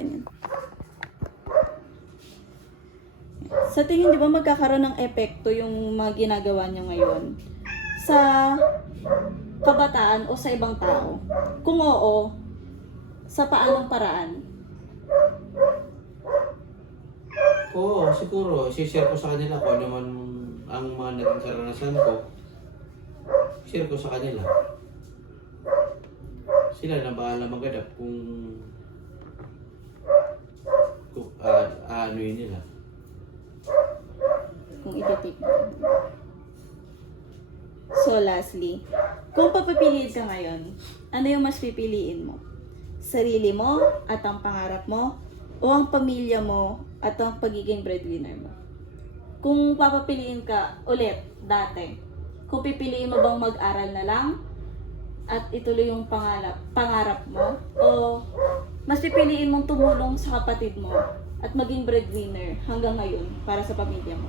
akin yan. Sa tingin, di ba magkakaroon ng epekto yung mga ginagawa nyo ngayon sa kabataan o sa ibang tao? Kung oo, sa paanong paraan? Oo, siguro, share ko sa kanila kung ano man ang mga naging karanasan ko. Share ko sa kanila. Sila na bahala maghanap kung ano yun nila. Kung ititik. So lastly, kung papipiliin ka ngayon, ano yung mas pipiliin mo? Sarili mo at ang pangarap mo? O ang pamilya mo at ang pagiging breadwinner mo? Kung papapiliin ka ulit, dati, kung pipiliin mo bang mag-aral na lang at ituloy yung pangarap mo? O mas pipiliin mong tumulong sa kapatid mo at maging breadwinner hanggang ngayon para sa pamilya mo?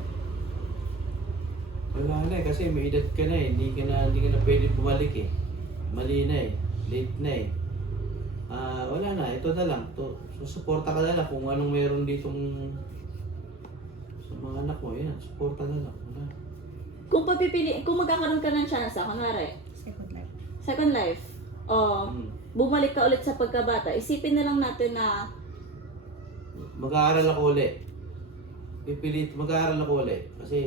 Wala na eh, kasi may edad ka na eh. Hindi ka na pwede bumalik eh. Mali na eh. Late na eh. Wala na, ito na lang. Susuporta ka na lang kung anong meron ditong sa mga anak mo. Yan, suporta na lang. Wala. Kung magkakaroon ka ng chance, kunwari, second life, o bumalik ka ulit sa pagkabata, isipin na lang natin na Mag-aaral ako ulit. Mag-aaral ako ulit. Kasi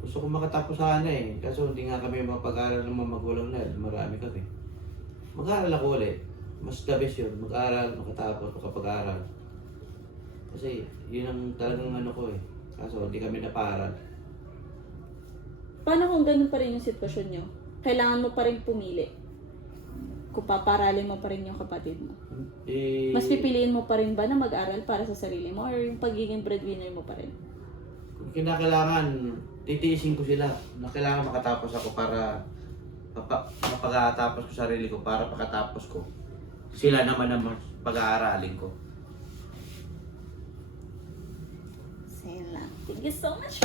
gusto ko makatapos sana eh. Kaso hindi nga kami mapag-aaral ng mga magulang na. Marami kami. Mag-aaral ako ulit. Mas the best yun. Mag-aaral, makatapos, makapag-aaral. Kasi yun ang talagang ano ko eh. Kaso hindi kami naparal. paano kung ganun pa rin yung sitwasyon nyo? Kailangan mo pa rin pumili. Kung paparalin mo pa rin yung kapatid mo. Mas pipiliin mo pa rin ba na mag-aral para sa sarili mo or yung pagiging breadwinner mo pa rin? Kung kinakailangan, titiisin ko sila na kailangan makatapos ako para mapag-aatapos ko sarili ko para pagkatapos ko. Sila naman ang pag-aaralin ko. Same lang. Thank you so much.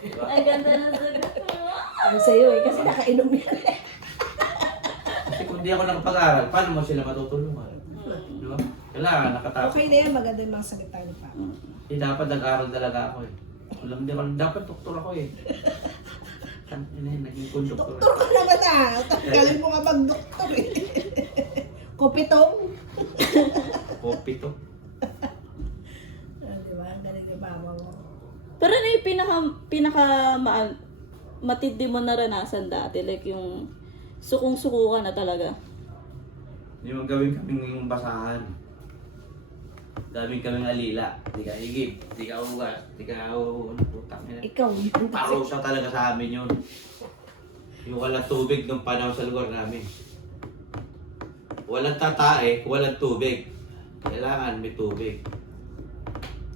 Diba? Ang ganda na sagot mo. Ano sa'yo eh, kasi nakainom yan. Kasi kung di ako nakapag-aral, paano mo sila matutulungan? Diba? Kailangan nakatapos. Okay na yan, maganda yung mga salita niyo pa. Dapat nag-aral talaga ako eh. Alam din ako, dapat doktor ako eh. Naging konduktor. Doktor ka naman ah. Tanggalin mo nga mag-doktor eh. Kopitong. Kopi to. Diba? Ang galing yung mama mo. Pero ano yung matindi mo naranasan dati? Like yung sukong-suko ka na talaga. Yung gawin kaming basahan. Gawin kaming alila. Di ka higip, di ka ugas, di ka putang ina. Ikaw yun. Parusa talaga sa amin yun. Yung walang tubig nung panahon sa lugar namin. Walang tatae, walang tubig. Kailangan may tubig.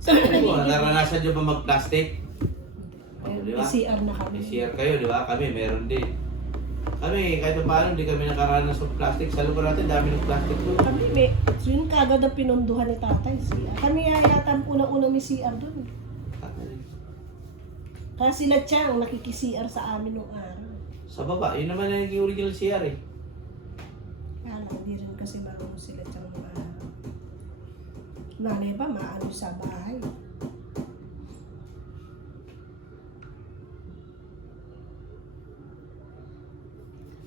Naranasan nyo ba mag-plastic? Di ba? CR na kami. May CR kayo, di ba? Kami, meron din. Kami, kahit paano, hindi kami nakaranas ng plastic. Sa lugar natin, dami ng plastic doon. Kami may, yun kagad ang pinonduhan ni tatay, CR. Kami yata ang unang-unang may CR doon. Kaya sila Chang nakiki-CR sa amin nung araw. Sa baba, yun naman ang naging original CR eh. Kaya lang, hindi rin kasi marunong sila Chang nung araw. Nanay ba, maano sa bahay.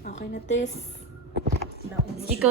Okay na, Tess. Naubos Ikaw